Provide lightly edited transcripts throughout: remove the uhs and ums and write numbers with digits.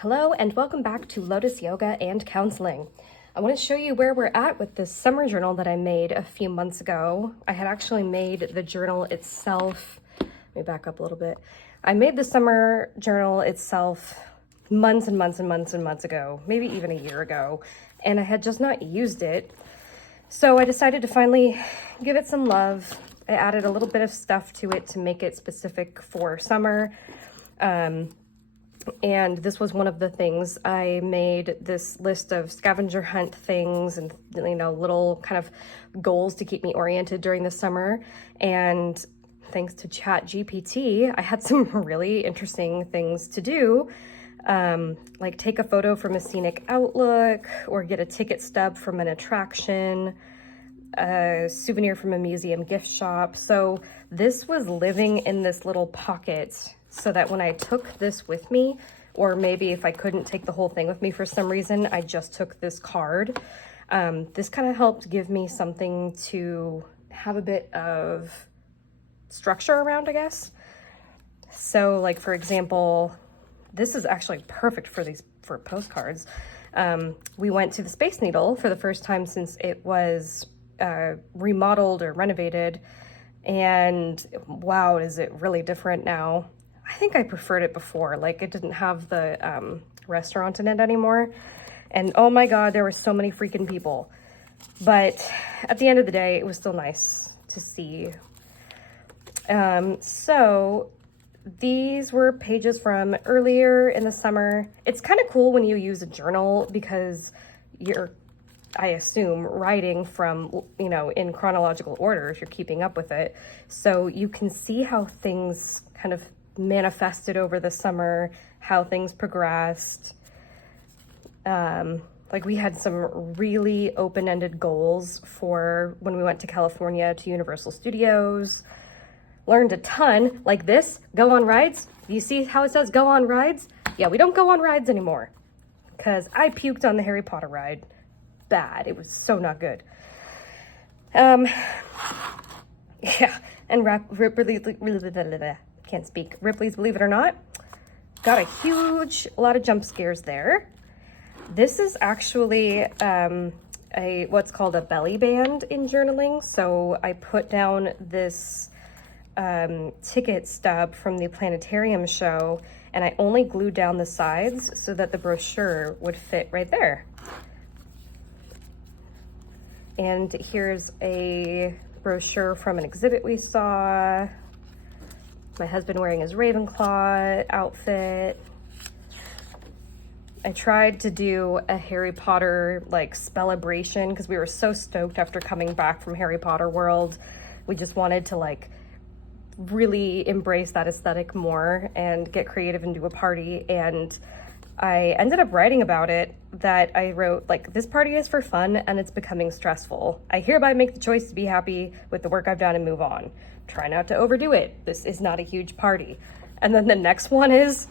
Hello and welcome back to Lotus Yoga and Counseling. I want to show you where we're at with this summer journal that I made a few months ago. I had actually made the journal itself. Let me back up a little bit. I made the summer journal itself months and months and months and months ago, maybe even a year ago, and I had just not used it. So I decided to finally give it some love. I added a little bit of stuff to it to make it specific for summer. And this was one of the things. I made this list of scavenger hunt things and, little kind of goals to keep me oriented during the summer. And thanks to ChatGPT, I had some really interesting things to do, like take a photo from a scenic outlook or get a ticket stub from an attraction, a souvenir from a museum gift shop. So this was living in this little pocket so that when I took this with me, or maybe if I couldn't take the whole thing with me for some reason, I just took this card. This kind of helped give me something to have a bit of structure around, I guess. So like, for example, this is actually perfect for postcards. We went to the Space Needle for the first time since it was remodeled or renovated, and wow, is it really different now. I think I preferred it before, like it didn't have the restaurant in it anymore, and oh my god, there were so many freaking people, but at the end of the day it was still nice to see. So these were pages from earlier in the summer. It's kind of cool when you use a journal because you're, I assume, writing from, in chronological order if you're keeping up with it. So you can see how things kind of manifested over the summer, how things progressed. Like we had some really open-ended goals for when we went to California to Universal Studios. Learned a ton, like this, go on rides. You see how it says go on rides? Yeah, we don't go on rides anymore because I puked on the Harry Potter ride. Bad. It was so not good. Yeah, and Ripley's Believe It or Not. Got a lot of jump scares there. This is actually what's called a belly band in journaling. So I put down this ticket stub from the planetarium show, and I only glued down the sides so that the brochure would fit right there. And here's a brochure from an exhibit we saw. My husband wearing his Ravenclaw outfit. I tried to do a Harry Potter celebration because we were so stoked after coming back from Harry Potter World. We just wanted to really embrace that aesthetic more and get creative and do a party. And I ended up writing about it, that I wrote, this party is for fun and it's becoming stressful. I hereby make the choice to be happy with the work I've done and move on. Try not to overdo it. This is not a huge party. And then the next one is,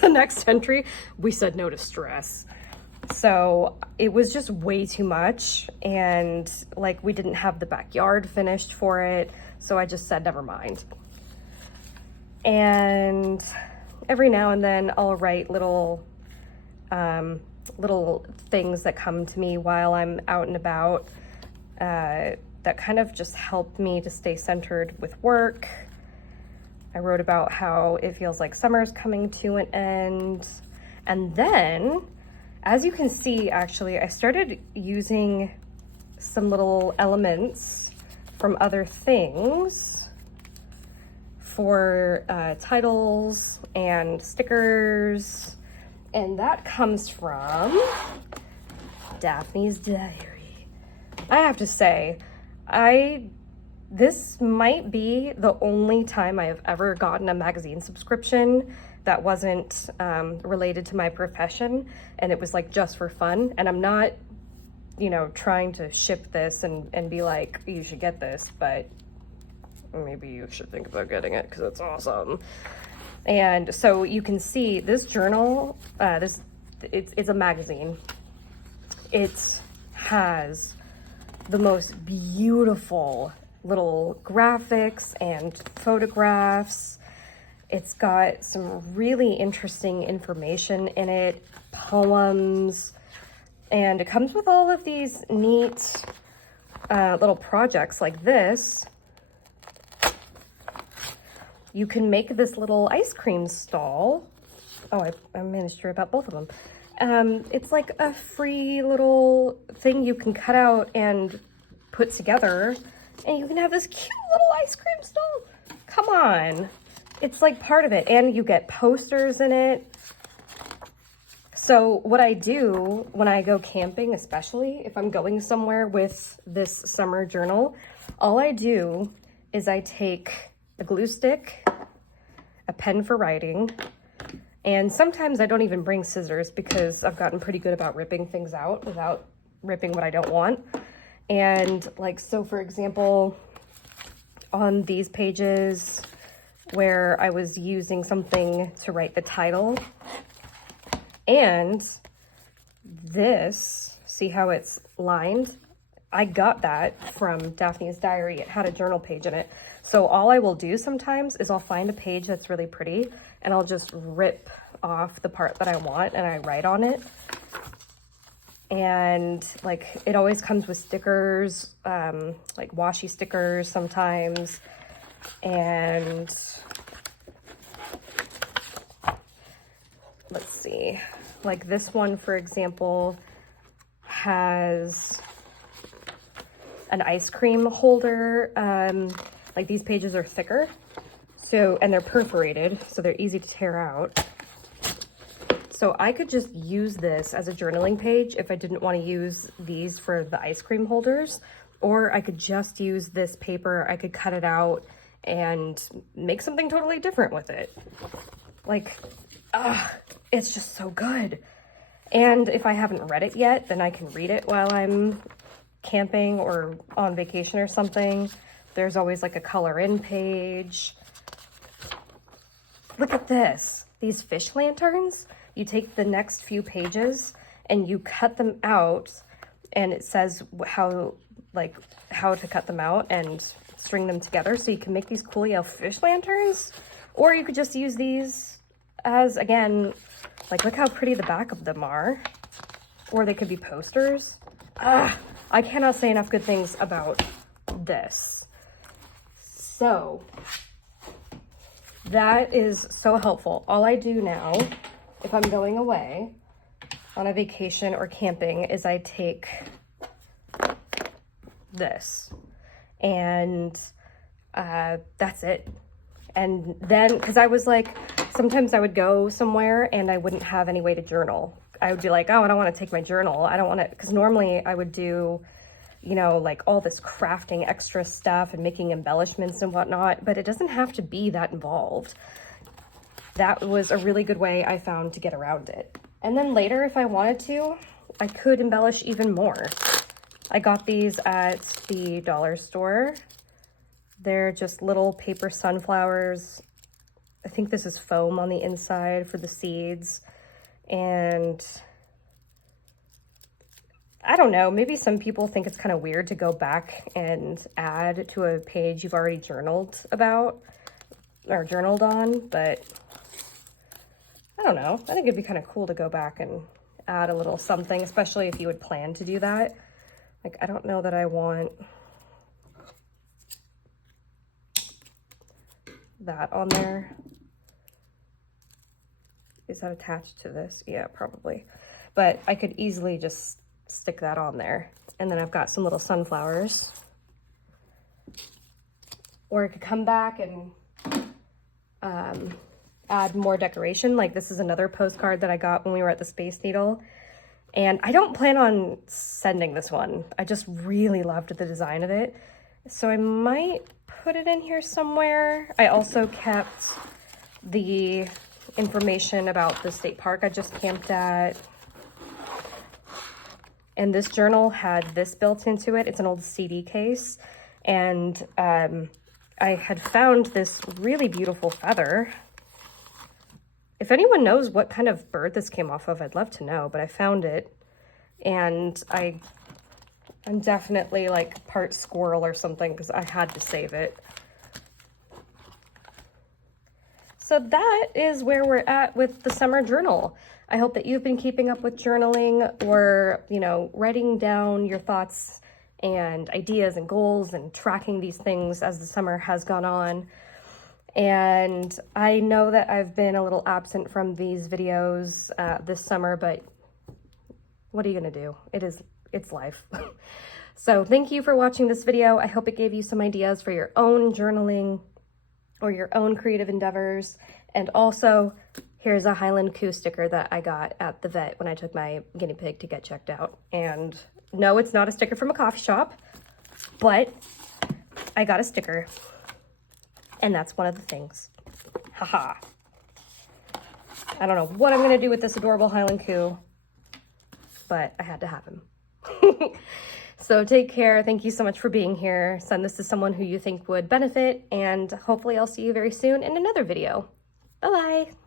the next entry, we said no to stress. So it was just way too much. And we didn't have the backyard finished for it. So I just said, never mind. And every now and then I'll write little things that come to me while I'm out and about that kind of just help me to stay centered with work. I wrote about how it feels like summer's coming to an end. And then, as you can see, actually, I started using some little elements from other things for titles and stickers. And that comes from Daphne's Diary. I have to say, this might be the only time I have ever gotten a magazine subscription that wasn't related to my profession, and it was just for fun. And I'm not, trying to ship this and be like, you should get this, but maybe you should think about getting it because it's awesome. And so you can see this journal, it's a magazine. It has the most beautiful little graphics and photographs. It's got some really interesting information in it, poems, and it comes with all of these neat little projects like this. You can make this little ice cream stall. Oh, I managed to rip out both of them. It's like a free little thing you can cut out and put together, and you can have this cute little ice cream stall. Come on. It's like part of it, and you get posters in it. So what I do when I go camping, especially if I'm going somewhere with this summer journal, all I do is I take a glue stick, a pen for writing, and sometimes I don't even bring scissors because I've gotten pretty good about ripping things out without ripping what I don't want. And like, so for example, on these pages where I was using something to write the title, and this, see how it's lined? I got that from Daphne's Diary. It had a journal page in it. So all I will do sometimes is I'll find a page that's really pretty and I'll just rip off the part that I want and I write on it. And like, it always comes with stickers, like washi stickers sometimes. And let's see, like this one, for example, has an ice cream holder. Like these pages are thicker, so, and they're perforated, so they're easy to tear out. So I could just use this as a journaling page if I didn't want to use these for the ice cream holders, or I could just use this paper. I could cut it out and make something totally different with it. Like, it's just so good. And if I haven't read it yet, then I can read it while I'm camping or on vacation or something. There's always like a color in page. Look at this, these fish lanterns. You take the next few pages and you cut them out, and it says how to cut them out and string them together so you can make these cool yellow fish lanterns. Or you could just use these as, again, like, look how pretty the back of them are. Or they could be posters. I cannot say enough good things about this. So that is so helpful. All I do now, if I'm going away on a vacation or camping, is I take this and that's it. And then, because I was like, sometimes I would go somewhere and I wouldn't have any way to journal. I would be like, oh, I don't want to take my journal. I don't want to, because normally I would do, you know, like all this crafting extra stuff and making embellishments and whatnot, but it doesn't have to be that involved. That was a really good way I found to get around it. And then later, if I wanted to, I could embellish even more. I got these at the dollar store. They're just little paper sunflowers. I think this is foam on the inside for the seeds. And I don't know, maybe some people think it's kind of weird to go back and add to a page you've already journaled about or journaled on, but I don't know. I think it'd be kind of cool to go back and add a little something, especially if you would plan to do that. Like, I don't know that I want that on there. Is that attached to this? Yeah, probably. But I could easily just stick that on there. And then I've got some little sunflowers. Or I could come back and add more decoration. Like, this is another postcard that I got when we were at the Space Needle. And I don't plan on sending this one. I just really loved the design of it. So I might put it in here somewhere. I also kept the information about the state park I just camped at. And this journal had this built into it. It's an old CD case. And I had found this really beautiful feather. If anyone knows what kind of bird this came off of, I'd love to know, but I found it. And I'm definitely like part squirrel or something because I had to save it. so that is where we're at with the summer journal. I hope that you've been keeping up with journaling or, you know, writing down your thoughts and ideas and goals and tracking these things as the summer has gone on. And I know that I've been a little absent from these videos this summer, but what are you gonna do? It's life. So thank you for watching this video. I hope it gave you some ideas for your own journaling or your own creative endeavors. And also, here's a Highland Coo sticker that I got at the vet when I took my guinea pig to get checked out. And no, it's not a sticker from a coffee shop, but I got a sticker. And that's one of the things. Haha. I don't know what I'm gonna do with this adorable Highland Coo, but I had to have him. So take care. Thank you so much for being here. Send this to someone who you think would benefit, and hopefully I'll see you very soon in another video. Bye-bye.